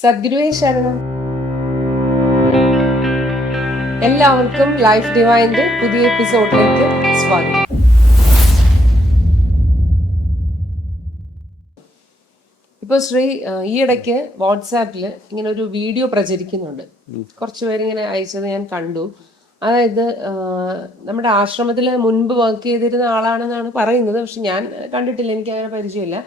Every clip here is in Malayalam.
സദ്ഗുരുവേ ശരണം. എല്ലാവർക്കും ലൈഫ് ഡിവൈന്റെ പുതിയ എപ്പിസോഡിലേക്ക് സ്വാഗതം. ഇപ്പോൾ ശ്രീ ഈ ഇടയ്ക്ക് വാട്സാപ്പിൽ ഇങ്ങനെ ഒരു വീഡിയോ പ്രചരിക്കുന്നുണ്ട്. കുറച്ച് പേരിങ്ങനെ അയച്ചത് ഞാൻ കണ്ടു. അതായത് നമ്മുടെ ആശ്രമത്തിൽ മുൻപ് വർക്ക് ചെയ്തിരുന്ന ആളാണെന്നാണ് പറയുന്നത്. പക്ഷെ ഞാൻ കണ്ടിട്ടില്ല എനിക്ക് അങ്ങനെ പരിചയമില്ല.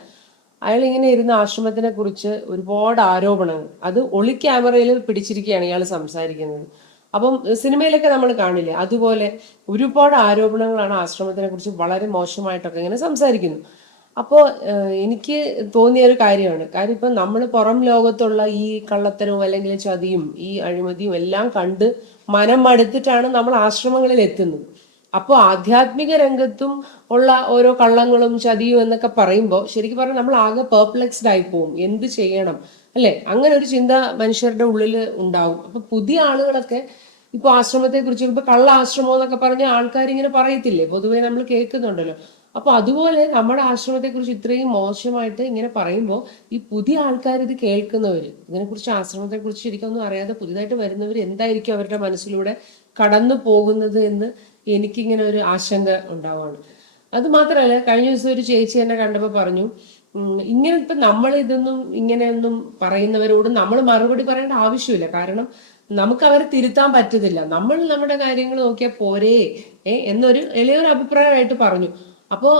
അയാൾ ഇങ്ങനെ ഇരുന്ന ആശ്രമത്തിനെ കുറിച്ച് ഒരുപാട് ആരോപണങ്ങൾ. അത് ഒളി ക്യാമറയിൽ പിടിച്ചിരിക്കുകയാണ് ഇയാൾ സംസാരിക്കുന്നത്. അപ്പം സിനിമയിലൊക്കെ നമ്മൾ കാണില്ലേ? അതുപോലെ ഒരുപാട് ആരോപണങ്ങളാണ് ആശ്രമത്തിനെ കുറിച്ച് വളരെ മോശമായിട്ടൊക്കെ ഇങ്ങനെ സംസാരിക്കുന്നു. അപ്പോൾ എനിക്ക് തോന്നിയ ഒരു കാര്യമാണ്. കാര്യം ഇപ്പം നമ്മൾ പുറം ലോകത്തുള്ള ഈ കള്ളത്തരവും അല്ലെങ്കിൽ ചതിയും ഈ അഴിമതിയും എല്ലാം കണ്ട് മനം മടുത്തിട്ടാണ് നമ്മൾ ആശ്രമങ്ങളിൽ എത്തുന്നത് അപ്പോൾ ആധ്യാത്മിക രംഗത്തും ഉള്ള ഓരോ കള്ളങ്ങളും ചതിയും എന്നൊക്കെ പറയുമ്പോൾ ശരിക്കും പറഞ്ഞാൽ നമ്മൾ ആകെ പെർപ്ലെക്സ്ഡ് ആയി പോവും. എന്ത് ചെയ്യണം? അല്ലേ? അങ്ങനെ ഒരു ചിന്ത മനുഷ്യരുടെ ഉള്ളിൽ ഉണ്ടാവും. അപ്പൊ പുതിയ ആളുകളൊക്കെ ഇപ്പൊ ആശ്രമത്തെ കുറിച്ച് ഇപ്പൊ കള്ള ആശ്രമം എന്നൊക്കെ പറഞ്ഞ ആൾക്കാർ ഇങ്ങനെ പറയത്തില്ലേ? പൊതുവെ നമ്മൾ കേൾക്കുന്നുണ്ടല്ലോ. അപ്പൊ അതുപോലെ നമ്മുടെ ആശ്രമത്തെ കുറിച്ച് ഇത്രയും മോശമായിട്ട് ഇങ്ങനെ പറയുമ്പോൾ ഈ പുതിയ ആൾക്കാർ ഇത് കേൾക്കുന്നവര് ഇതിനെക്കുറിച്ച് ആശ്രമത്തെ കുറിച്ച് ശരിക്കും ഒന്നും അറിയാതെ പുതിയതായിട്ട് വരുന്നവർ എന്തായിരിക്കും അവരുടെ മനസ്സിലൂടെ കടന്നു പോകുന്നത് എന്ന് എനിക്കിങ്ങനെ ഒരു ആശങ്ക ഉണ്ടാവുകയാണ് അത് മാത്രമല്ല കഴിഞ്ഞ ദിവസം ഒരു ചേച്ചി എന്നെ കണ്ടപ്പോൾ പറഞ്ഞു ഇങ്ങനെ ഇപ്പൊ നമ്മൾ ഇതൊന്നും ഇങ്ങനെയൊന്നും പറയുന്നവരോട് നമ്മൾ മറുപടി പറയേണ്ട ആവശ്യമില്ല. കാരണം നമുക്ക് അവരെ തിരുത്താൻ പറ്റത്തില്ല. നമ്മൾ നമ്മുടെ കാര്യങ്ങൾ നോക്കിയാൽ പോരേ എന്നൊരു എളിയൊരു അഭിപ്രായമായിട്ട് പറഞ്ഞു. അപ്പോൾ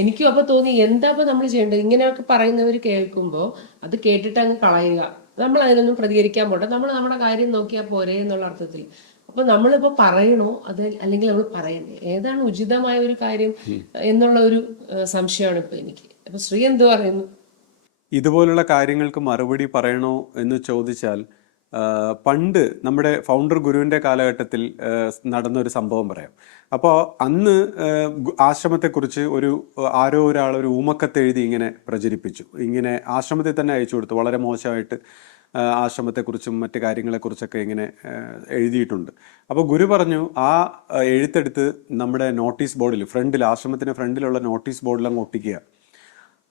എനിക്കും അപ്പൊ തോന്നി എന്താ ഇപ്പൊ നമ്മൾ ചെയ്യേണ്ടത്? ഇങ്ങനെയൊക്കെ പറയുന്നവർ കേൾക്കുമ്പോൾ അത് കേട്ടിട്ട് അങ്ങ് കളയുക. നമ്മൾ അതിനൊന്നും പ്രതികരിക്കാൻ പോട്ടെ നമ്മൾ നമ്മുടെ കാര്യം നോക്കിയാൽ പോരേ എന്നുള്ള അർത്ഥത്തിൽ അപ്പൊ നമ്മളിപ്പോ പറയണോ? അത് അല്ലെങ്കിൽ നമ്മൾ പറയണേ ഏതാണ് ഉചിതമായ ഒരു കാര്യം എന്നുള്ള ഒരു സംശയമാണ് ഇപ്പൊ എനിക്ക്. അപ്പൊ ശ്രീ എന്ത് പറയുന്നു? ഇതുപോലുള്ള കാര്യങ്ങൾക്ക് മറുപടി പറയണോ എന്ന് ചോദിച്ചാൽ പണ്ട് നമ്മുടെ ഫൗണ്ടർ ഗുരുവിന്റെ കാലഘട്ടത്തിൽ നടന്നൊരു നടന്ന ഒരു സംഭവം പറയാം. അപ്പോൾ അന്ന് ആശ്രമത്തെക്കുറിച്ച് ഒരു ആരോ ഒരാൾ ഒരു ഊമക്കത്തെഴുതി ഇങ്ങനെ പ്രചരിപ്പിച്ചു. ഇങ്ങനെ ആശ്രമത്തിൽ തന്നെ അയച്ചു കൊടുത്തു. വളരെ മോശമായിട്ട് ആശ്രമത്തെക്കുറിച്ചും മറ്റു കാര്യങ്ങളെക്കുറിച്ചൊക്കെ ഇങ്ങനെ എഴുതിയിട്ടുണ്ട്. അപ്പോൾ ഗുരു പറഞ്ഞു ആ എഴുത്തെടുത്ത് നമ്മുടെ നോട്ടീസ് ബോർഡിൽ ഫ്രണ്ടിൽ ആശ്രമത്തിന്റെ ഫ്രണ്ടിലുള്ള നോട്ടീസ് ബോർഡിൽ അങ്ങ് ഒട്ടിക്കുക.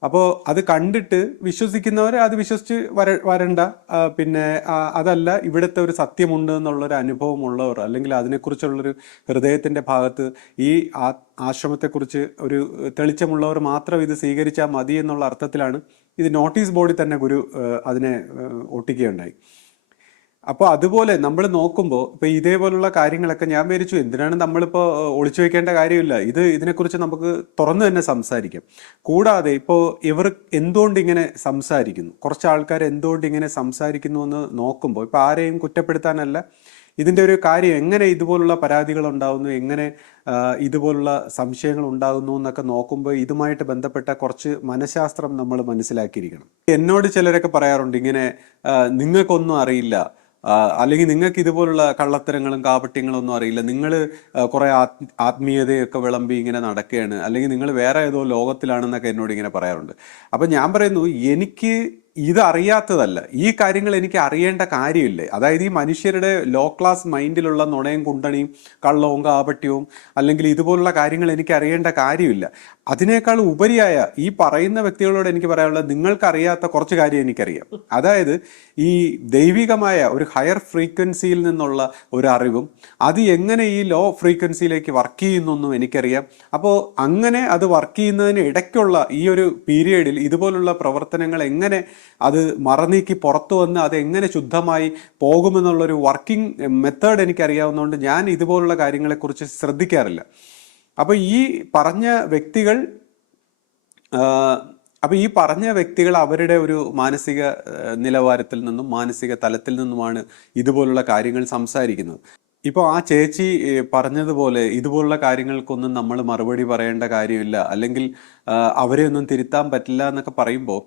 അപ്പോൾ അത് കണ്ടിട്ട് വിശ്വസിക്കുന്നവർ അത് വിശ്വസിച്ച് വര വരണ്ട. പിന്നെ അതല്ല ഇവിടുത്തെ ഒരു സത്യമുണ്ട് എന്നുള്ളൊരു അനുഭവം ഉള്ളവർ അല്ലെങ്കിൽ അതിനെക്കുറിച്ചുള്ളൊരു ഹൃദയത്തിന്റെ ഭാഗത്ത് ഈ ആ ആശ്രമത്തെക്കുറിച്ച് ഒരു തെളിച്ചമുള്ളവർ മാത്രം ഇത് സ്വീകരിച്ചാൽ മതി എന്നുള്ള അർത്ഥത്തിലാണ് ഇത് നോട്ടീസ് ബോർഡിൽ തന്നെ ഗുരു അതിനെ ഒട്ടിക്കുകയുണ്ടായി. അപ്പോൾ അതുപോലെ നമ്മൾ നോക്കുമ്പോൾ ഇപ്പോൾ ഇതേപോലുള്ള കാര്യങ്ങളൊക്കെ ഞാൻ വിചാരിച്ചു എന്തിനാണ് നമ്മളിപ്പോൾ ഒളിച്ചു വെക്കേണ്ട കാര്യമില്ല. ഇത് ഇതിനെക്കുറിച്ച് നമുക്ക് തുറന്നു തന്നെ സംസാരിക്കാം. കൂടാതെ ഇപ്പോൾ ഇവർ എന്തുകൊണ്ട് ഇങ്ങനെ സംസാരിക്കുന്നു? കുറച്ച് ആൾക്കാർ എന്തുകൊണ്ട് ഇങ്ങനെ സംസാരിക്കുന്നു എന്ന് നോക്കുമ്പോൾ ഇപ്പോൾ ആരെയും കുറ്റപ്പെടുത്താനല്ല ഇതിന്റെ ഒരു കാര്യം എങ്ങനെ ഇതുപോലുള്ള പരാതികൾ ഉണ്ടാകുന്നു എങ്ങനെ ഇതുപോലുള്ള സംശയങ്ങൾ ഉണ്ടാകുന്നു എന്നൊക്കെ നോക്കുമ്പോൾ ഇതുമായിട്ട് ബന്ധപ്പെട്ട കുറച്ച് മനഃശാസ്ത്രം നമ്മൾ മനസ്സിലാക്കിയിരിക്കണം. എന്നോട് ചിലരൊക്കെ പറയാറുണ്ട് ഇങ്ങനെ നിങ്ങൾക്കൊന്നും അറിയില്ല അല്ലെങ്കിൽ നിങ്ങൾക്ക് ഇതുപോലുള്ള കള്ളത്തരങ്ങളും കാപട്യങ്ങളും ഒന്നും അറിയില്ല നിങ്ങൾ കുറെ ആത്- ആത്മീയതയൊക്കെ വിളമ്പി ഇങ്ങനെ നടക്കുകയാണ് അല്ലെങ്കിൽ നിങ്ങൾ വേറെ ഏതോ ലോകത്തിലാണെന്നൊക്കെ എന്നോട് ഇങ്ങനെ പറയാറുണ്ട്. അപ്പം ഞാൻ പറയുന്നു എനിക്ക് ഇത് അറിയാത്തതല്ല ഈ കാര്യങ്ങൾ എനിക്ക് അറിയേണ്ട കാര്യമില്ലേ? അതായത് ഈ മനുഷ്യരുടെ ലോ ക്ലാസ് മൈൻഡിലുള്ള നുണയും കുണ്ടണിയും കള്ളവും കാപട്യവും അല്ലെങ്കിൽ ഇതുപോലുള്ള കാര്യങ്ങൾ എനിക്ക് അറിയേണ്ട കാര്യമില്ല. അതിനേക്കാൾ ഉപരിയായ ഈ പറയുന്ന വ്യക്തികളോട് എനിക്ക് പറയാനുള്ളത് നിങ്ങൾക്കറിയാത്ത കുറച്ച് കാര്യം എനിക്കറിയാം. അതായത് ഈ ദൈവികമായ ഒരു ഹയർ ഫ്രീക്വൻസിയിൽ നിന്നുള്ള ഒരു അറിവും അത് എങ്ങനെ ഈ ലോ ഫ്രീക്വൻസിയിലേക്ക് വർക്ക് ചെയ്യുന്നു എനിക്കറിയാം. അപ്പോൾ അങ്ങനെ അത് വർക്ക് ചെയ്യുന്നതിന് ഇടയ്ക്കുള്ള ഈ ഒരു പീരിയഡിൽ ഇതുപോലുള്ള പ്രവർത്തനങ്ങൾ എങ്ങനെ അത് മറനീക്കി പുറത്തു വന്ന് അത് എങ്ങനെ ശുദ്ധമായി പോകുമെന്നുള്ളൊരു വർക്കിംഗ് മെത്തേഡ് എനിക്കറിയാവുന്നതുകൊണ്ട് ഞാൻ ഇതുപോലുള്ള കാര്യങ്ങളെക്കുറിച്ച് ശ്രദ്ധിക്കാറില്ല. അപ്പോൾ ഈ പറഞ്ഞ വ്യക്തികൾ അപ്പോൾ ഈ പറഞ്ഞ വ്യക്തികൾ അവരുടെ ഒരു മാനസിക നിലവാരത്തിൽ നിന്നും മാനസിക തലത്തിൽ നിന്നുമാണ് ഇതുപോലുള്ള കാര്യങ്ങൾ സംസാരിക്കുന്നത്. ഇപ്പോൾ ആ ചേച്ചി പറഞ്ഞതുപോലെ ഇതുപോലുള്ള കാര്യങ്ങൾക്കൊന്നും നമ്മൾ മറുപടി പറയേണ്ട കാര്യമില്ല. അല്ലെങ്കിൽ അവരെ ഒന്നും തിരുത്താൻ പറ്റില്ല എന്നൊക്കെ പറയുമ്പോൾ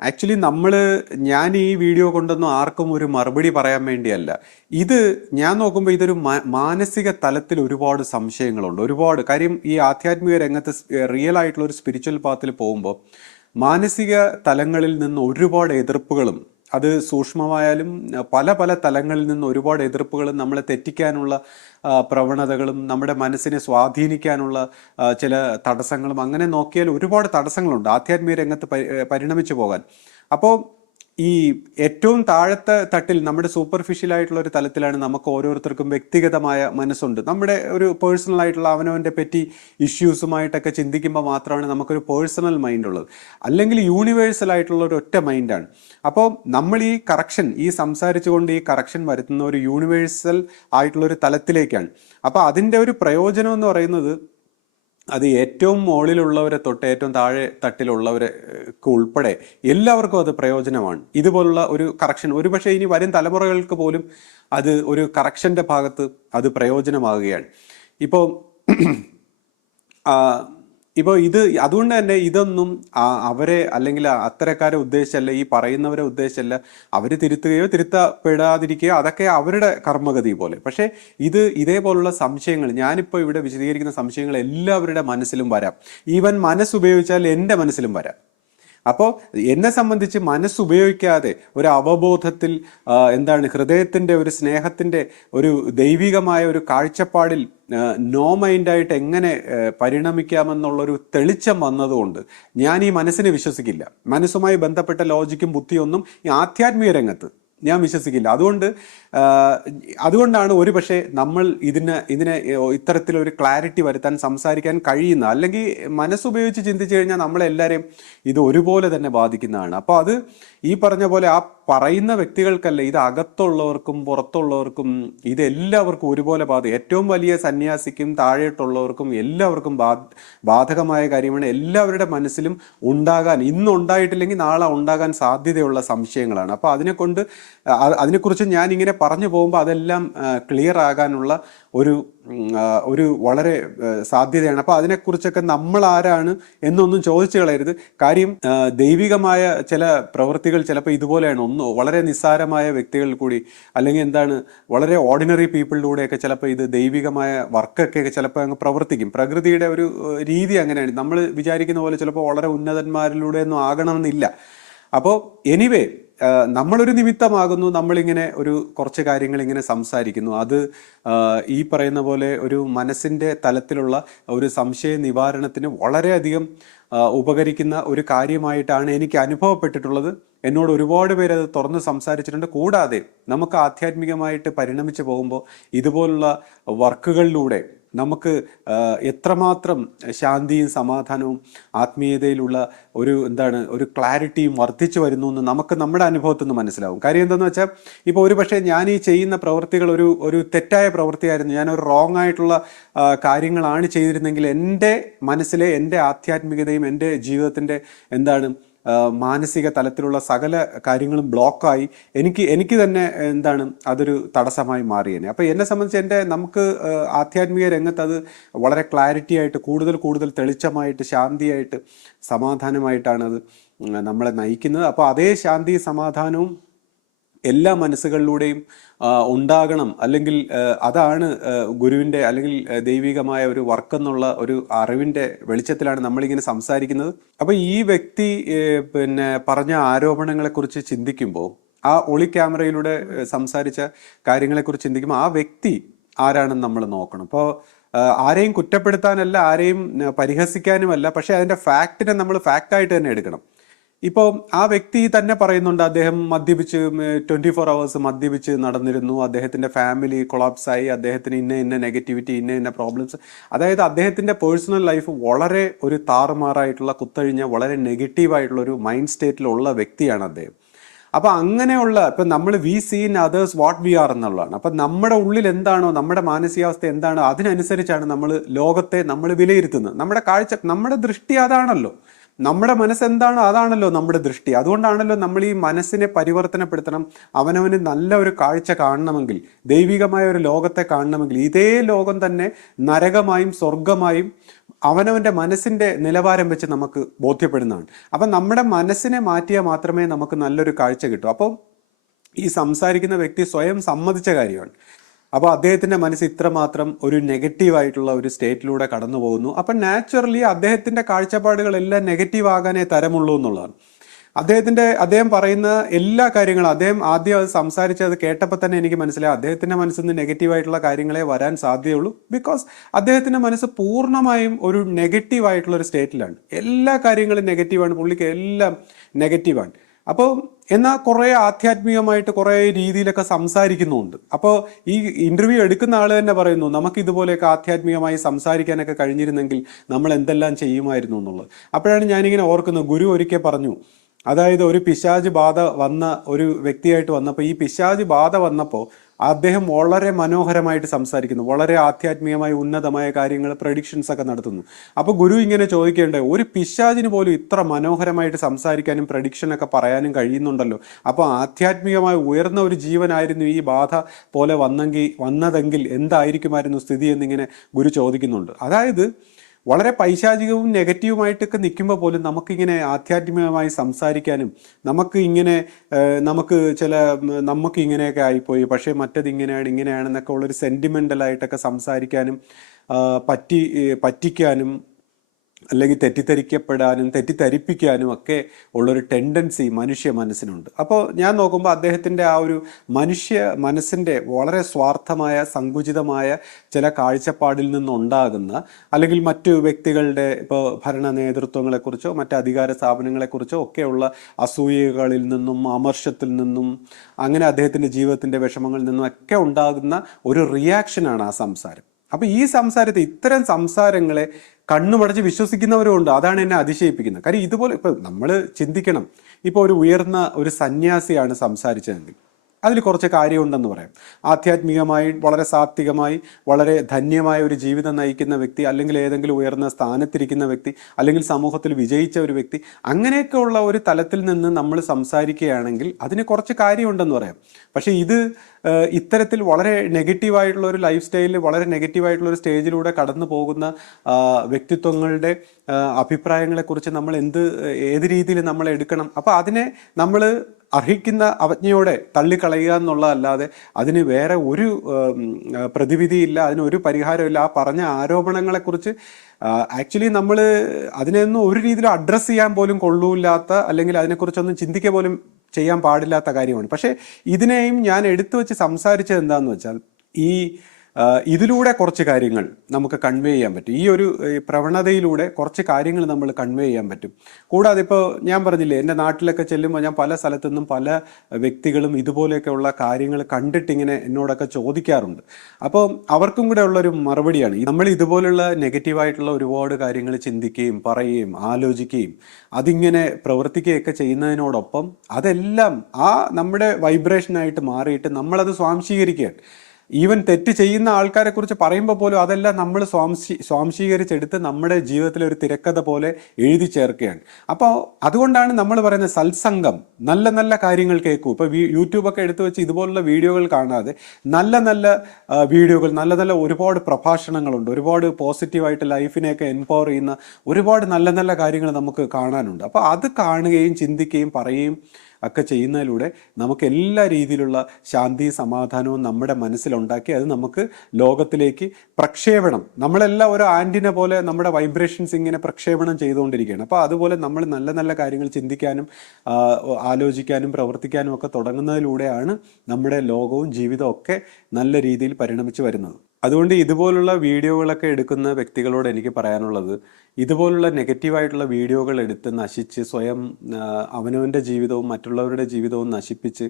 ആക്ച്വലി നമ്മൾ ഞാൻ ഈ വീഡിയോ കൊണ്ടൊന്നും ആർക്കും ഒരു മറുപടി പറയാൻ വേണ്ടിയല്ല. ഇത് ഞാൻ നോക്കുമ്പോൾ ഇതൊരു മാനസിക തലത്തിൽ ഒരുപാട് സംശയങ്ങളുണ്ട്. ഒരുപാട്. കാര്യം ഈ ആധ്യാത്മിക രംഗത്ത് റിയൽ ആയിട്ടുള്ള ഒരു സ്പിരിച്വൽ പാത്തിൽ പോകുമ്പോൾ മാനസിക തലങ്ങളിൽ നിന്ന് ഒരുപാട് എതിർപ്പുകളും അത് സൂക്ഷ്മമായാലും പല പല തലങ്ങളിൽ നിന്ന് ഒരുപാട് എതിർപ്പുകളും നമ്മളെ തെറ്റിക്കാനുള്ള പ്രവണതകളും നമ്മുടെ മനസ്സിനെ സ്വാധീനിക്കാനുള്ള ചില തടസ്സങ്ങളും അങ്ങനെ നോക്കിയാൽ ഒരുപാട് തടസ്സങ്ങളുണ്ട് ആധ്യാത്മിക രംഗത്ത് പരി- പരിണമിച്ചു പോകാൻ. അപ്പോൾ ഈ ഏറ്റവും താഴത്തെ തട്ടിൽ നമ്മുടെ സൂപ്പർഫിഷ്യൽ ആയിട്ടുള്ള ഒരു തലത്തിലാണ് നമുക്ക് ഓരോരുത്തർക്കും വ്യക്തിഗതമായ മനസ്സുണ്ട്. നമ്മുടെ ഒരു പേഴ്സണൽ ആയിട്ടുള്ള അവനവന്റെ പറ്റി ഇഷ്യൂസുമായിട്ടൊക്കെ ചിന്തിക്കുമ്പോൾ മാത്രമാണ് നമുക്കൊരു പേഴ്സണൽ മൈൻഡ് ഉള്ളത്. അല്ലെങ്കിൽ യൂണിവേഴ്സൽ ആയിട്ടുള്ള ഒരു ഒറ്റ മൈൻഡാണ് അപ്പോൾ നമ്മൾ ഈ കറക്ഷൻ ഈ സംസാരിച്ചുകൊണ്ട് ഈ കറക്ഷൻ വരുത്തുന്ന ഒരു യൂണിവേഴ്സൽ ആയിട്ടുള്ള ഒരു തലത്തിലേക്കാണ്. അപ്പോൾ അതിന്റെ ഒരു പ്രയോജനം എന്ന് പറയുന്നത് അത് ഏറ്റവും മുകളിലുള്ളവരെ തൊട്ട് ഏറ്റവും താഴെ തട്ടിലുള്ളവരെ ഉൾപ്പെടെ എല്ലാവർക്കും അത് പ്രയോജനമാണ്. ഇതുപോലുള്ള ഒരു കറക്ഷൻ ഒരുപക്ഷെ ഇനി വരും തലമുറകൾക്ക് പോലും അത് ഒരു കറക്ഷന്റെ ഭാഗത്ത് അത് പ്രയോജനമാകുകയാണ്. ഇപ്പോൾ ഇപ്പോൾ ഇത് അതുകൊണ്ട് തന്നെ ഇതൊന്നും അവരെ അല്ലെങ്കിൽ അത്തരക്കാരെ ഉദ്ദേശിച്ചല്ല ഈ പറയുന്നവരെ ഉദ്ദേശിച്ചല്ല അവർ തിരുത്തുകയോ തിരുത്തപ്പെടാതിരിക്കുകയോ അതൊക്കെ അവരുടെ കർമ്മഗതി പോലെ. പക്ഷേ ഇത് ഇതേപോലുള്ള സംശയങ്ങൾ ഞാനിപ്പോൾ ഇവിടെ വിശദീകരിക്കുന്ന സംശയങ്ങൾ എല്ലാവരുടെ മനസ്സിലും വരാം. ഈവൻ മനസ്സുപയോഗിച്ചാൽ എന്റെ മനസ്സിലും വരാം. അപ്പോൾ എന്നെ സംബന്ധിച്ച് മനസ്സുപയോഗിക്കാതെ ഒരു അവബോധത്തിൽ എന്താണ് ഹൃദയത്തിന്റെ ഒരു സ്നേഹത്തിന്റെ ഒരു ദൈവികമായ ഒരു കാഴ്ചപ്പാടിൽ നോ മൈൻഡായിട്ട് എങ്ങനെ പരിണമിക്കാമെന്നുള്ളൊരു തെളിച്ചം വന്നതുകൊണ്ട് ഞാൻ ഈ മനസ്സിനെ വിശ്വസിക്കില്ല. മനസ്സുമായി ബന്ധപ്പെട്ട ലോജിക്കും ബുദ്ധിയൊന്നും ഈ ആധ്യാത്മിക രംഗത്ത് ഞാൻ വിശ്വസിക്കില്ല. അതുകൊണ്ട് അതുകൊണ്ടാണ് ഒരു പക്ഷേ നമ്മൾ ഇതിന് ഇതിനെ ഇത്തരത്തിലൊരു ക്ലാരിറ്റി വരുത്താൻ സംസാരിക്കാൻ കഴിയുന്ന അല്ലെങ്കിൽ മനസ്സുപയോഗിച്ച് ചിന്തിച്ചു കഴിഞ്ഞാൽ നമ്മളെല്ലാവരെയും ഇത് ഒരുപോലെ തന്നെ ബാധിക്കുന്നതാണ്. അപ്പോൾ അത് ഈ പറഞ്ഞ പോലെ ആ പറയുന്ന വ്യക്തികൾക്കല്ല ഇത് അകത്തുള്ളവർക്കും പുറത്തുള്ളവർക്കും ഇത് എല്ലാവർക്കും ഒരുപോലെ ബാധ ഏറ്റവും വലിയ സന്യാസിക്കും താഴെയിട്ടുള്ളവർക്കും എല്ലാവർക്കും ബാധകമായ കാര്യമാണ് എല്ലാവരുടെ മനസ്സിലും ഉണ്ടാകാൻ ഇന്ന് ഉണ്ടായിട്ടില്ലെങ്കിൽ നാളെ ഉണ്ടാകാൻ സാധ്യതയുള്ള സംശയങ്ങളാണ്. അപ്പോൾ അതിനെ കൊണ്ട് അതിനെക്കുറിച്ച് ഞാൻ ഇങ്ങനെ പറഞ്ഞു പോകുമ്പോൾ അതെല്ലാം ക്ലിയർ ആകാനുള്ള ഒരു ഒരു വളരെ സാധ്യതയാണ്. അപ്പോൾ അതിനെക്കുറിച്ചൊക്കെ നമ്മൾ ആരാണ് എന്നൊന്നും ചോദിച്ചു കളയരുത്. കാര്യം ദൈവികമായ ചില പ്രവൃത്തികൾ ചിലപ്പോൾ ഇതുപോലെയാണ്. ഒന്ന് വളരെ നിസ്സാരമായ വ്യക്തികളിൽ കൂടി അല്ലെങ്കിൽ എന്താണ് വളരെ ഓർഡിനറി പീപ്പിളിലൂടെയൊക്കെ ചിലപ്പോൾ ഇത് ദൈവികമായ വർക്കൊക്കെ ചിലപ്പോൾ അങ്ങ് പ്രവർത്തിക്കും. പ്രകൃതിയുടെ ഒരു രീതി അങ്ങനെയാണ്. നമ്മൾ വിചാരിക്കുന്ന പോലെ ചിലപ്പോൾ വളരെ ഉന്നതന്മാരിലൂടെ ഒന്നും ആകണമെന്നില്ല. അപ്പോൾ എനിവേ നമ്മളൊരു നിമിത്തമാകുന്നു നമ്മളിങ്ങനെ ഒരു കുറച്ച് കാര്യങ്ങൾ ഇങ്ങനെ സംസാരിക്കുന്നു. അത് ഈ പറയുന്ന പോലെ ഒരു മനസ്സിന്റെ തലത്തിലുള്ള ഒരു സംശയ നിവാരണത്തിന് വളരെയധികം ഉപകരിക്കുന്ന ഒരു കാര്യമായിട്ടാണ് എനിക്ക് അനുഭവപ്പെട്ടിട്ടുള്ളത്. എന്നോട് ഒരുപാട് പേര് അത് തുറന്ന് സംസാരിച്ചിട്ടുണ്ട്. കൂടാതെ നമുക്ക് ആധ്യാത്മികമായിട്ട് പരിണമിച്ച് പോകുമ്പോൾ ഇതുപോലുള്ള വർക്കുകളിലൂടെ നമുക്ക് എത്രമാത്രം ശാന്തിയും സമാധാനവും ആത്മീയതയിലുള്ള ഒരു എന്താണ് ഒരു ക്ലാരിറ്റിയും വർദ്ധിച്ചു വരുന്നു എന്ന് നമുക്ക് നമ്മുടെ അനുഭവത്തിൽ നിന്ന് മനസ്സിലാവും. കാര്യം എന്താണെന്ന് വെച്ചാൽ ഇപ്പോൾ ഒരു പക്ഷേ ഞാൻ ഈ ചെയ്യുന്ന പ്രവൃത്തികൾ ഒരു ഒരു തെറ്റായ പ്രവൃത്തിയായിരുന്നു ഞാൻ ഒരു റോങ് ആയിട്ടുള്ള കാര്യങ്ങളാണ് ചെയ്തിരുന്നെങ്കിൽ എന്റെ മനസ്സിലെ എന്റെ ആധ്യാത്മികതയും എന്റെ ജീവിതത്തിന്റെ എന്താണ് മാനസിക തലത്തിലുള്ള സകല കാര്യങ്ങളും ബ്ലോക്കായി എനിക്ക് എനിക്ക് തന്നെ എന്താണ് അതൊരു തടസ്സമായി മാറിയേനെ അപ്പോൾ എന്നെ സംബന്ധിച്ച് എന്റെ നമുക്ക് ആധ്യാത്മിക രംഗത്ത് അത് വളരെ ക്ലാരിറ്റി ആയിട്ട് കൂടുതൽ കൂടുതൽ തെളിച്ചമായിട്ട് ശാന്തിയായിട്ട് സമാധാനമായിട്ടാണ് അത് നമ്മളെ നയിക്കുന്നത്. അപ്പോൾ അതേ ശാന്തി സമാധാനവും എല്ലാ മനസ്സുകളിലൂടെയും ഉണ്ടാകണം. അല്ലെങ്കിൽ അതാണ് ഗുരുവിന്റെ അല്ലെങ്കിൽ ദൈവികമായ ഒരു വർക്ക് എന്നുള്ള ഒരു അറിവിന്റെ വെളിച്ചത്തിലാണ് നമ്മളിങ്ങനെ സംസാരിക്കുന്നത്. അപ്പോൾ ഈ വ്യക്തി പിന്നെ പറഞ്ഞ ആരോപണങ്ങളെക്കുറിച്ച് ചിന്തിക്കുമ്പോൾ ആ ഒളി ക്യാമറയിലൂടെ സംസാരിച്ച കാര്യങ്ങളെക്കുറിച്ച് ചിന്തിക്കുമ്പോൾ ആ വ്യക്തി ആരാണെന്ന് നമ്മൾ നോക്കണം. അപ്പോൾ ആരെയും കുറ്റപ്പെടുത്താനല്ല ആരെയും പരിഹസിക്കാനുമല്ല പക്ഷേ അതിന്റെ ഫാക്റ്റിനെ നമ്മൾ ഫാക്റ്റായിട്ട് തന്നെ എടുക്കണം. ഇപ്പോൾ ആ വ്യക്തി തന്നെ പറയുന്നുണ്ട് അദ്ദേഹം മദ്യപിച്ച് ട്വന്റി ഫോർ അവേഴ്സ് മദ്യപിച്ച് നടന്നിരുന്നു. അദ്ദേഹത്തിന്റെ ഫാമിലി കൊളാപ്സ് ആയി. അദ്ദേഹത്തിന് ഇന്ന ഇന്ന നെഗറ്റിവിറ്റി ഇന്ന ഇന്ന പ്രോബ്ലംസ് അതായത് അദ്ദേഹത്തിന്റെ പേഴ്സണൽ ലൈഫ് വളരെ ഒരു താറുമാറായിട്ടുള്ള കുത്തഴിഞ്ഞ വളരെ നെഗറ്റീവായിട്ടുള്ള ഒരു മൈൻഡ് സ്റ്റേറ്റിലുള്ള വ്യക്തിയാണ് അദ്ദേഹം. അപ്പൊ അങ്ങനെയുള്ള ഇപ്പൊ നമ്മൾ we seen others what we are എന്നുള്ളതാണ്. അപ്പൊ നമ്മുടെ ഉള്ളിൽ എന്താണോ നമ്മുടെ മാനസികാവസ്ഥ എന്താണോ അതിനനുസരിച്ചാണ് നമ്മൾ ലോകത്തെ നമ്മൾ വിലയിരുത്തുന്നത്. നമ്മുടെ കാഴ്ച നമ്മുടെ ദൃഷ്ടി അതാണല്ലോ. നമ്മുടെ മനസ്സെന്താണോ അതാണല്ലോ നമ്മുടെ ദൃഷ്ടി. അതുകൊണ്ടാണല്ലോ നമ്മൾ ഈ മനസ്സിനെ പരിവർത്തനപ്പെടുത്തണം. അവനവന് നല്ല ഒരു കാഴ്ച കാണണമെങ്കിൽ ദൈവികമായ ഒരു ലോകത്തെ കാണണമെങ്കിൽ ഇതേ ലോകം തന്നെ നരകമായും സ്വർഗമായും അവനവന്റെ മനസ്സിന്റെ നിലവാരം വെച്ച് നമുക്ക് ബോധ്യപ്പെടുന്നതാണ്. അപ്പം നമ്മുടെ മനസ്സിനെ മാറ്റിയാൽ മാത്രമേ നമുക്ക് നല്ലൊരു കാഴ്ച കിട്ടൂ. അപ്പോൾ ഈ സംസാരിക്കുന്ന വ്യക്തി സ്വയം സമ്മതിച്ച കാര്യമാണ്. അപ്പോൾ അദ്ദേഹത്തിന്റെ മനസ്സ് ഇത്രമാത്രം ഒരു നെഗറ്റീവായിട്ടുള്ള ഒരു സ്റ്റേറ്റിലൂടെ കടന്നു പോകുന്നു അപ്പം നാച്ചുറലി അദ്ദേഹത്തിന്റെ കാഴ്ചപ്പാടുകളെല്ലാം നെഗറ്റീവ് ആകാനേ തരമുള്ളൂ എന്നുള്ളതാണ്. അദ്ദേഹത്തിന്റെ അദ്ദേഹം പറയുന്ന എല്ലാ കാര്യങ്ങളും അദ്ദേഹം ആദ്യം അത് സംസാരിച്ച് അത് കേട്ടപ്പോൾ തന്നെ എനിക്ക് മനസ്സിലായി. അദ്ദേഹത്തിന്റെ മനസ്സിൽ നിന്ന് നെഗറ്റീവായിട്ടുള്ള കാര്യങ്ങളെ വരാൻ സാധ്യതയുള്ളൂ. ബിക്കോസ് അദ്ദേഹത്തിന്റെ മനസ്സ് പൂർണമായും ഒരു നെഗറ്റീവായിട്ടുള്ള ഒരു സ്റ്റേറ്റിലാണ്. എല്ലാ കാര്യങ്ങളും നെഗറ്റീവാണ്. പുള്ളിക്ക് എല്ലാം നെഗറ്റീവാണ്. അപ്പോൾ എന്നാൽ കുറേ ആധ്യാത്മികമായിട്ട് കുറേ രീതിയിലൊക്കെ സംസാരിക്കുന്നുമുണ്ട്. അപ്പോൾ ഈ ഇന്റർവ്യൂ എടുക്കുന്ന ആൾ തന്നെ പറയുന്നു നമുക്ക് ഇതുപോലെയൊക്കെ ആധ്യാത്മികമായി സംസാരിക്കാനൊക്കെ കഴിഞ്ഞിരുന്നെങ്കിൽ നമ്മൾ എന്തെല്ലാം ചെയ്യുമായിരുന്നു എന്നുള്ളത്. അപ്പോഴാണ് ഞാനിങ്ങനെ ഓർക്കുന്നത് ഗുരു ഒരിക്കൽ പറഞ്ഞു അതായത് ഒരു പിശാജ് ബാധ വന്ന ഒരു വ്യക്തിയായിട്ട് വന്നപ്പോൾ ഈ പിശാജ് ബാധ വന്നപ്പോൾ അദ്ദേഹം വളരെ മനോഹരമായിട്ട് സംസാരിക്കുന്നു. വളരെ ആധ്യാത്മികമായ ഉന്നതമായ കാര്യങ്ങൾ പ്രഡിക്ഷൻസ് ഒക്കെ നടത്തുന്നു. അപ്പോൾ ഗുരു ഇങ്ങനെ ചോദിക്കേണ്ടത് ഒരു പിശാചിന് പോലും ഇത്ര മനോഹരമായിട്ട് സംസാരിക്കാനും പ്രഡിക്ഷൻ ഒക്കെ പറയാനും കഴിയുന്നുണ്ടല്ലോ. അപ്പോൾ ആധ്യാത്മികമായി ഉയർന്ന ഒരു ജീവനായിരുന്നു ഈ ബാധ പോലെ വന്നെങ്കിൽ വന്നതെങ്കിൽ എന്തായിരിക്കുമായിരുന്നു സ്ഥിതി എന്നിങ്ങനെ ഗുരു ചോദിക്കുന്നുണ്ട്. അതായത് വളരെ പൈശാചികവും നെഗറ്റീവുമായിട്ടൊക്കെ നിൽക്കുമ്പോൾ പോലും നമുക്കിങ്ങനെ ആധ്യാത്മികമായി സംസാരിക്കാനും നമുക്ക് ഇങ്ങനെ നമുക്ക് ചില നമുക്ക് ഇങ്ങനെയൊക്കെ ആയിപ്പോയി. പക്ഷേ മറ്റത് ഇങ്ങനെയാണ് ഇങ്ങനെയാണെന്നൊക്കെ ഉള്ളൊരു സെന്റിമെന്റലായിട്ടൊക്കെ സംസാരിക്കാനും പറ്റി പറ്റിക്കാനും അല്ലെങ്കിൽ തെറ്റിദ്ധരിക്കപ്പെടാനും തെറ്റിദ്ധരിപ്പിക്കാനും ഒക്കെ ഉള്ളൊരു ടെൻഡൻസി മനുഷ്യ മനസ്സിനുണ്ട്. അപ്പോൾ ഞാൻ നോക്കുമ്പോൾ അദ്ദേഹത്തിന്റെ ആ ഒരു മനുഷ്യ മനസ്സിന്റെ വളരെ സ്വാർത്ഥമായ സങ്കുചിതമായ ചില കാഴ്ചപ്പാടിൽ നിന്നുണ്ടാകുന്ന അല്ലെങ്കിൽ മറ്റു വ്യക്തികളുടെ ഇപ്പോൾ ഭരണ നേതൃത്വങ്ങളെക്കുറിച്ചോ മറ്റ് അധികാര സ്ഥാപനങ്ങളെക്കുറിച്ചോ ഒക്കെയുള്ള അസൂയകളിൽ നിന്നും അമർഷത്തിൽ നിന്നും അങ്ങനെ അദ്ദേഹത്തിന്റെ ജീവിതത്തിന്റെ വിഷമങ്ങളിൽ നിന്നും ഒക്കെ ഉണ്ടാകുന്ന ഒരു റിയാക്ഷനാണ് ആ സംസാരം. അപ്പോൾ ഈ സംസാരത്തെ ഇത്തരം സംസാരങ്ങളെ കണ്ണുമടച്ച് വിശ്വസിക്കുന്നവരുമുണ്ട്. അതാണ് എന്നെ അതിശയിപ്പിക്കുന്നത്. കാര്യം ഇതുപോലെ ഇപ്പൊ നമ്മൾ ചിന്തിക്കണം. ഇപ്പോൾ ഒരു ഉയർന്ന ഒരു സന്യാസിയാണ് സംസാരിച്ചതെങ്കിൽ. അതിൽ കുറച്ച് കാര്യമുണ്ടെന്ന് പറയാം. ആധ്യാത്മികമായി വളരെ സാത്വികമായി വളരെ ധന്യമായ ഒരു ജീവിതം നയിക്കുന്ന വ്യക്തി അല്ലെങ്കിൽ ഏതെങ്കിലും ഉയർന്ന സ്ഥാനത്തിരിക്കുന്ന വ്യക്തി അല്ലെങ്കിൽ സമൂഹത്തിൽ വിജയിച്ച ഒരു വ്യക്തി അങ്ങനെയൊക്കെ ഉള്ള ഒരു തലത്തിൽ നിന്ന് നമ്മൾ സംസാരിക്കുകയാണെങ്കിൽ അതിന് കുറച്ച് കാര്യമുണ്ടെന്ന് പറയാം. പക്ഷേ ഇത് ഇത്തരത്തിൽ വളരെ നെഗറ്റീവായിട്ടുള്ള ഒരു ലൈഫ് സ്റ്റൈലിൽ വളരെ നെഗറ്റീവായിട്ടുള്ള ഒരു സ്റ്റേജിലൂടെ കടന്നു പോകുന്ന വ്യക്തിത്വങ്ങളുടെ അഭിപ്രായങ്ങളെക്കുറിച്ച് നമ്മൾ എന്ത് ഏത് രീതിയിൽ നമ്മൾ എടുക്കണം. അപ്പോൾ അതിനെ നമ്മൾ അർഹിക്കുന്ന അവജ്ഞയോടെ തള്ളിക്കളയുക എന്നുള്ളതല്ലാതെ അതിന് വേറെ ഒരു പ്രതിവിധിയില്ല അതിന് ഒരു പരിഹാരമില്ല. ആ പറഞ്ഞ ആരോപണങ്ങളെക്കുറിച്ച് ആക്ച്വലി നമ്മൾ അതിനെയൊന്നും ഒരു രീതിയിലും അഡ്രസ്സ് ചെയ്യാൻ പോലും കൊള്ളൂല്ലാത്ത അല്ലെങ്കിൽ അതിനെക്കുറിച്ചൊന്നും ചിന്തിക്കുക പോലും ചെയ്യാൻ പാടില്ലാത്ത കാര്യമാണ്. പക്ഷേ ഇതിനെയും ഞാൻ എടുത്തു വെച്ച് സംസാരിച്ചത് എന്താണെന്ന് വെച്ചാൽ ഈ ഇതിലൂടെ കുറച്ച് കാര്യങ്ങൾ നമുക്ക് കൺവേ ചെയ്യാൻ പറ്റും. ഈ ഒരു പ്രവണതയിലൂടെ കുറച്ച് കാര്യങ്ങൾ നമ്മൾ കൺവേ ചെയ്യാൻ പറ്റും. കൂടാതെ ഇപ്പോൾ ഞാൻ പറഞ്ഞില്ലേ എന്റെ നാട്ടിലൊക്കെ ചെല്ലുമ്പോൾ ഞാൻ പല സ്ഥലത്തു നിന്നും പല വ്യക്തികളും ഇതുപോലെയൊക്കെയുള്ള കാര്യങ്ങൾ കണ്ടിട്ട് ഇങ്ങനെ എന്നോടൊക്കെ ചോദിക്കാറുണ്ട്. അപ്പോൾ അവർക്കും കൂടെ ഉള്ളൊരു മറുപടിയാണ് നമ്മൾ ഇതുപോലുള്ള നെഗറ്റീവായിട്ടുള്ള ഒരുപാട് കാര്യങ്ങൾ ചിന്തിക്കുകയും പറയുകയും ആലോചിക്കുകയും അതിങ്ങനെ പ്രവർത്തിക്കുകയൊക്കെ ചെയ്യുന്നതിനോടൊപ്പം അതെല്ലാം ആ നമ്മുടെ വൈബ്രേഷനായിട്ട് മാറിയിട്ട് നമ്മളത് സ്വാംശീകരിക്കുകയാണ്. ഈവൻ തെറ്റ് ചെയ്യുന്ന ആൾക്കാരെ കുറിച്ച് പറയുമ്പോൾ പോലും അതെല്ലാം നമ്മൾ സ്വാംശീ സ്വാംശീകരിച്ചെടുത്ത് നമ്മുടെ ജീവിതത്തിലെ ഒരു തിരക്കഥ പോലെ എഴുതി ചേർക്കുകയാണ്. അപ്പോൾ അതുകൊണ്ടാണ് നമ്മൾ പറയുന്നത് സത്സംഗം നല്ല നല്ല കാര്യങ്ങൾ കേൾക്കൂ. ഇപ്പോൾ യൂട്യൂബൊക്കെ എടുത്തു വെച്ച് ഇതുപോലുള്ള വീഡിയോകൾ കാണാതെ നല്ല നല്ല വീഡിയോകൾ നല്ല നല്ല ഒരുപാട് പ്രഭാഷണങ്ങളുണ്ട്. ഒരുപാട് പോസിറ്റീവായിട്ട് ലൈഫിനെയൊക്കെ എംപവർ ചെയ്യുന്ന ഒരുപാട് നല്ല നല്ല കാര്യങ്ങൾ നമുക്ക് കാണാനുണ്ട്. അപ്പോൾ അത് കാണുകയും ചിന്തിക്കുകയും പറയുകയും ഒക്കെ ചെയ്യുന്നതിലൂടെ നമുക്ക് എല്ലാ രീതിയിലുള്ള ശാന്തി സമാധാനവും നമ്മുടെ മനസ്സിലുണ്ടാക്കി അത് നമുക്ക് ലോകത്തിലേക്ക് പ്രക്ഷേപണം. നമ്മളെല്ലാം ഒരു ആന്റിനെ പോലെ നമ്മുടെ വൈബ്രേഷൻസ് ഇങ്ങനെ പ്രക്ഷേപണം ചെയ്തുകൊണ്ടിരിക്കുകയാണ്. അപ്പോൾ അതുപോലെ നമ്മൾ നല്ല നല്ല കാര്യങ്ങൾ ചിന്തിക്കാനും ആലോചിക്കാനും പ്രവർത്തിക്കാനും ഒക്കെ തുടങ്ങുന്നതിലൂടെയാണ് നമ്മുടെ ലോകവും ജീവിതവും ഒക്കെ നല്ല രീതിയിൽ പരിണമിച്ച് വരുന്നത്. അതുകൊണ്ട് ഇതുപോലുള്ള വീഡിയോകളൊക്കെ എടുക്കുന്ന വ്യക്തികളോട് എനിക്ക് പറയാനുള്ളത് ഇതുപോലുള്ള നെഗറ്റീവായിട്ടുള്ള വീഡിയോകൾ എടുത്ത് നശിച്ച് സ്വയം അവനവന്റെ ജീവിതവും മറ്റുള്ളവരുടെ ജീവിതവും നശിപ്പിച്ച്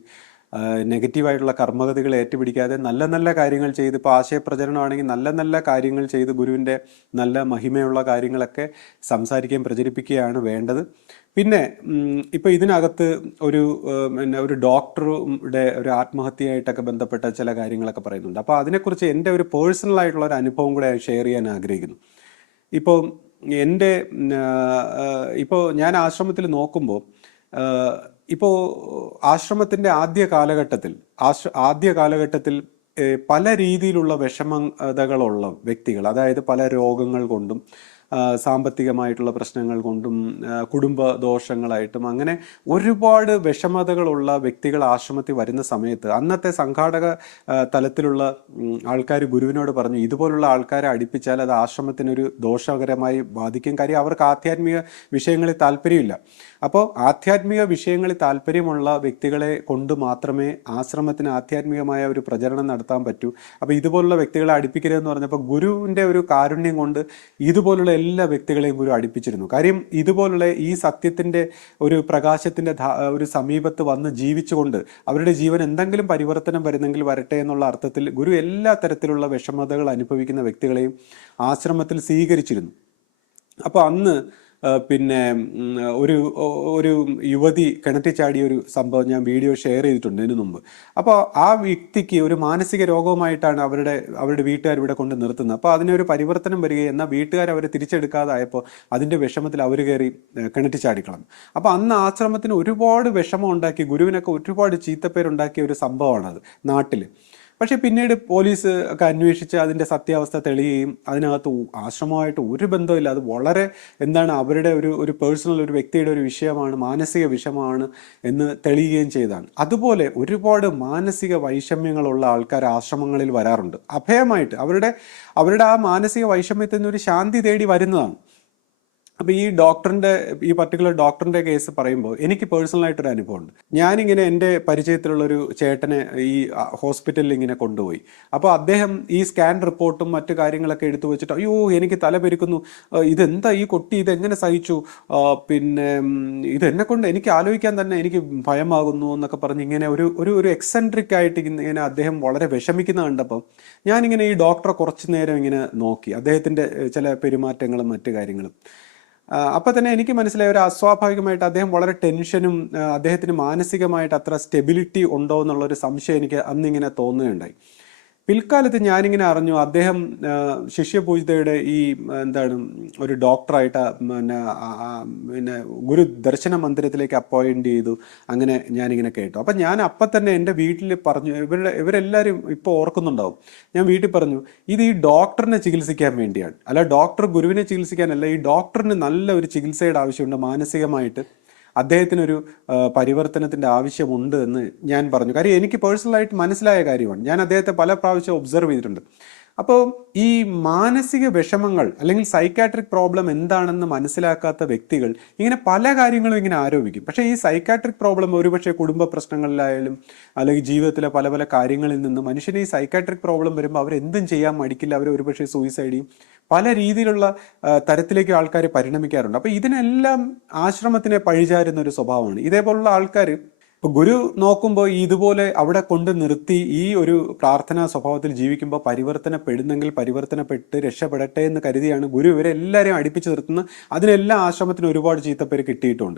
നെഗറ്റീവായിട്ടുള്ള കർമ്മഗതികൾ ഏറ്റുപിടിക്കാതെ നല്ല നല്ല കാര്യങ്ങൾ ചെയ്ത് ഇപ്പോൾ ആശയപ്രചരണമാണെങ്കിൽ നല്ല നല്ല കാര്യങ്ങൾ ചെയ്ത് ഗുരുവിന്റെ നല്ല മഹിമയുള്ള കാര്യങ്ങളൊക്കെ സംസാരിക്കുകയും പ്രചരിപ്പിക്കുകയാണ് വേണ്ടത്. പിന്നെ ഇപ്പോൾ ഇതിനകത്ത് ഒരു പിന്നെ ഒരു ഡോക്ടറുടെ ഒരു ആത്മഹത്യയായിട്ടൊക്കെ ബന്ധപ്പെട്ട ചില കാര്യങ്ങളൊക്കെ പറയുന്നുണ്ട്. അപ്പോൾ അതിനെക്കുറിച്ച് എന്റെ ഒരു പേഴ്സണൽ ആയിട്ടുള്ള ഒരു അനുഭവം കൂടെ ഷെയർ ചെയ്യാൻ ആഗ്രഹിക്കുന്നു. ഇപ്പോൾ എന്റെ ഇപ്പോൾ ഞാൻ ആശ്രമത്തിൽ നോക്കുമ്പോൾ ഇപ്പോൾ ആശ്രമത്തിന്റെ ആദ്യ കാലഘട്ടത്തിൽ ആദ്യ കാലഘട്ടത്തിൽ പല രീതിയിലുള്ള വിഷമതകളുള്ള വ്യക്തികൾ അതായത് പല രോഗങ്ങൾ കൊണ്ടും സാമ്പത്തികമായിട്ടുള്ള പ്രശ്നങ്ങൾ കൊണ്ടും കുടുംബ ദോഷങ്ങളായിട്ടും അങ്ങനെ ഒരുപാട് വിഷമതകളുള്ള വ്യക്തികൾ ആശ്രമത്തിൽ വരുന്ന സമയത്ത് അന്നത്തെ സംഘാടക തലത്തിലുള്ള ആൾക്കാർ ഗുരുവിനോട് പറഞ്ഞു ഇതുപോലുള്ള ആൾക്കാരെ അടുപ്പിച്ചാൽ അത് ആശ്രമത്തിനൊരു ദോഷകരമായി ബാധിക്കും. കാര്യം അവർക്ക് ആധ്യാത്മിക വിഷയങ്ങളിൽ താല്പര്യമില്ല. അപ്പോൾ ആധ്യാത്മിക വിഷയങ്ങളിൽ താല്പര്യമുള്ള വ്യക്തികളെ കൊണ്ട് മാത്രമേ ആശ്രമത്തിന് ആധ്യാത്മികമായ ഒരു പ്രചരണം നടത്താൻ പറ്റൂ. അപ്പോൾ ഇതുപോലുള്ള വ്യക്തികളെ അടുപ്പിക്കരുതെന്ന് പറഞ്ഞപ്പോൾ ഗുരുവിന്റെ ഒരു കാരുണ്യം കൊണ്ട് ഇതുപോലുള്ള എല്ലാ വ്യക്തികളെയും ഒരു അടുപ്പിച്ചിരുന്നു. കാര്യം ഇതുപോലുള്ള ഈ സത്യത്തിന്റെ ഒരു പ്രകാശത്തിന്റെ ഒരു സമീപത്ത് വന്ന് ജീവിച്ചുകൊണ്ട് അവരുടെ ജീവൻ എന്തെങ്കിലും പരിവർത്തനം വരുന്നെങ്കിൽ വരട്ടെ എന്നുള്ള അർത്ഥത്തിൽ ഗുരു എല്ലാ തരത്തിലുള്ള വിഷമതകൾ അനുഭവിക്കുന്ന വ്യക്തികളെയും ആശ്രമത്തിൽ സ്വീകരിച്ചിരുന്നു. അപ്പോൾ അന്ന് പിന്നെ ഒരു ഒരു യുവതി കിണറ്റി ചാടിയ ഒരു സംഭവം ഞാൻ വീഡിയോ ഷെയർ ചെയ്തിട്ടുണ്ട് ഇതിനു മുമ്പ്. അപ്പോൾ ആ വ്യക്തിക്ക് ഒരു മാനസിക രോഗവുമായിട്ടാണ് അവരുടെ അവരുടെ വീട്ടുകാർ ഇവിടെ കൊണ്ട് നിർത്തുന്നത്. അപ്പോൾ അതിനൊരു പരിവർത്തനം വരികയും എന്നാൽ വീട്ടുകാർ അവരെ തിരിച്ചെടുക്കാതായപ്പോൾ അതിന്റെ വിഷമത്തിൽ അവർ കയറി കിണറ്റി ചാടിക്കളഞ്ഞു. അപ്പോൾ അന്ന് ആശ്രമത്തിന് ഒരുപാട് വിഷമം ഉണ്ടാക്കി ഗുരുവിനൊക്കെ ഒരുപാട് ചീത്തപ്പേരുണ്ടാക്കിയ ഒരു സംഭവമാണത് നാട്ടിൽ പക്ഷെ പിന്നീട് പോലീസ് ഒക്കെ അന്വേഷിച്ച് അതിന്റെ സത്യാവസ്ഥ തെളിയുകയും അതിനകത്ത് ആശ്രമമായിട്ട് ഒരു ബന്ധമില്ല അത് വളരെ എന്താണ് അവരുടെ ഒരു ഒരു പേഴ്സണൽ ഒരു വ്യക്തിയുടെ ഒരു വിഷയമാണ് മാനസിക വിഷയമാണ് എന്ന് തെളിയുകയും ചെയ്താണ് അതുപോലെ ഒരുപാട് മാനസിക വൈഷമ്യങ്ങളുള്ള ആൾക്കാർ ആശ്രമങ്ങളിൽ വരാറുണ്ട്. അഭയമായിട്ട് അവരുടെ അവരുടെ ആ മാനസിക വൈഷമ്യത്തിൽ നിന്ന് ഒരു ശാന്തി തേടി വരുന്നതാണ്. അപ്പോൾ ഈ ഡോക്ടറിന്റെ ഈ പർട്ടിക്കുലർ ഡോക്ടറിന്റെ കേസ് പറയുമ്പോൾ എനിക്ക് പേഴ്സണൽ ആയിട്ട് പേഴ്സണലായിട്ടൊരു അനുഭവമുണ്ട്. ഞാനിങ്ങനെ എന്റെ പരിചയത്തിലുള്ള ഒരു ചേട്ടനെ ഈ ഹോസ്പിറ്റലിൽ ഇങ്ങനെ കൊണ്ടുപോയി. അപ്പോൾ അദ്ദേഹം ഈ സ്കാൻ റിപ്പോർട്ടും മറ്റു കാര്യങ്ങളൊക്കെ എടുത്തു വെച്ചിട്ട് അയ്യോ എനിക്ക് തല പെരുക്കുന്നു. ഇതെന്താ ഈ കൊട്ടി? ഇതെങ്ങനെ സഹിച്ചു? പിന്നെ ഇതെന്നെ കൊണ്ട് എനിക്ക് ആലോചിക്കാൻ തന്നെ എനിക്ക് ഭയമാകുന്നു എന്നൊക്കെ പറഞ്ഞ് ഇങ്ങനെ ഒരു ഒരു ഒരു എക്സെൻട്രിക് ആയിട്ട് ഇങ്ങനെ അദ്ദേഹം വളരെ വിഷമിക്കുന്ന കണ്ടപ്പോൾ ഞാനിങ്ങനെ ഈ ഡോക്ടറെ കുറച്ചു നേരം ഇങ്ങനെ നോക്കി. അദ്ദേഹത്തിന്റെ ചില പെരുമാറ്റങ്ങളും മറ്റു കാര്യങ്ങളും. അപ്പൊ തന്നെ എനിക്ക് മനസ്സിലായ ഒരു അസ്വാഭാവികമായിട്ട് അദ്ദേഹം വളരെ ടെൻഷനും അദ്ദേഹത്തിന് മാനസികമായിട്ട് അത്ര സ്റ്റെബിലിറ്റി ഉണ്ടോ എന്നുള്ള ഒരു സംശയം എനിക്ക് അന്നിങ്ങനെ തോന്നുകയുണ്ടായി. പിൽക്കാലത്ത് ഞാനിങ്ങനെ അറിഞ്ഞു അദ്ദേഹം ശിഷ്യപൂജിതയുടെ ഈ എന്താണ് ഒരു ഡോക്ടറായിട്ട് പിന്നെ പിന്നെ ഗുരു ദർശന മന്ദിരത്തിലേക്ക് അപ്പോയിന്റ് ചെയ്തു. അങ്ങനെ ഞാനിങ്ങനെ കേട്ടു. അപ്പം ഞാൻ അപ്പം തന്നെ എന്റെ വീട്ടിൽ പറഞ്ഞു ഇവരുടെ ഇവരെല്ലാവരും ഇപ്പോൾ ഓർക്കുന്നുണ്ടാവും. ഞാൻ വീട്ടിൽ പറഞ്ഞു ഇത് ഈ ഡോക്ടറിനെ ചികിത്സിക്കാൻ വേണ്ടിയാണ്. അല്ല ഡോക്ടർ ഗുരുവിനെ ചികിത്സിക്കാനല്ല ഈ ഡോക്ടറിന് നല്ല ഒരു ചികിത്സയുടെ ആവശ്യമുണ്ട് മാനസികമായിട്ട്. അദ്ദേഹത്തിനൊരു പരിവർത്തനത്തിന്റെ ആവശ്യമുണ്ട് എന്ന് ഞാൻ പറഞ്ഞു. കാര്യം എനിക്ക് പേഴ്സണലായിട്ട് മനസ്സിലായ കാര്യമാണ്. ഞാൻ അദ്ദേഹത്തെ പല പ്രാവശ്യം ഒബ്സർവ് ചെയ്തിട്ടുണ്ട്. അപ്പോൾ ഈ മാനസിക വിഷമങ്ങൾ അല്ലെങ്കിൽ സൈക്കാട്രിക് പ്രോബ്ലം എന്താണെന്ന് മനസ്സിലാക്കാത്ത വ്യക്തികൾ ഇങ്ങനെ പല കാര്യങ്ങളും ഇങ്ങനെ ആരോപിക്കും. പക്ഷേ ഈ സൈക്കാട്രിക് പ്രോബ്ലം ഒരുപക്ഷെ കുടുംബ പ്രശ്നങ്ങളിലായാലും അല്ലെങ്കിൽ ജീവിതത്തിലെ പല പല കാര്യങ്ങളിൽ നിന്ന് മനുഷ്യന് ഈ സൈക്കാട്രിക് പ്രോബ്ലം വരുമ്പോൾ അവരെന്തും ചെയ്യാൻ മടിക്കില്ല. അവർ ഒരുപക്ഷെ സൂയിസൈഡ് ചെയ്യും. പല രീതിയിലുള്ള തരത്തിലേക്ക് ആൾക്കാർ പരിണമിക്കാറുണ്ട്. അപ്പോൾ ഇതിനെല്ലാം ആശ്രമത്തിനെ പഴിചാരുന്ന ഒരു സ്വഭാവമാണ്. ഇതേപോലുള്ള ആൾക്കാർ ഇപ്പൊ ഗുരു നോക്കുമ്പോൾ ഇതുപോലെ അവിടെ കൊണ്ട് നിർത്തി ഈ ഒരു പ്രാർത്ഥനാ സ്വഭാവത്തിൽ ജീവിക്കുമ്പോൾ പരിവർത്തനപ്പെടുന്നെങ്കിൽ പരിവർത്തനപ്പെട്ട് രക്ഷപ്പെടട്ടെ എന്ന് കരുതിയാണ് ഗുരു ഇവരെല്ലാവരെയും അടുപ്പിച്ച് നിർത്തുന്നത് അതിനെല്ലാം ആശ്രമത്തിന് ഒരുപാട് ചീത്തപ്പേര് കിട്ടിയിട്ടുണ്ട്.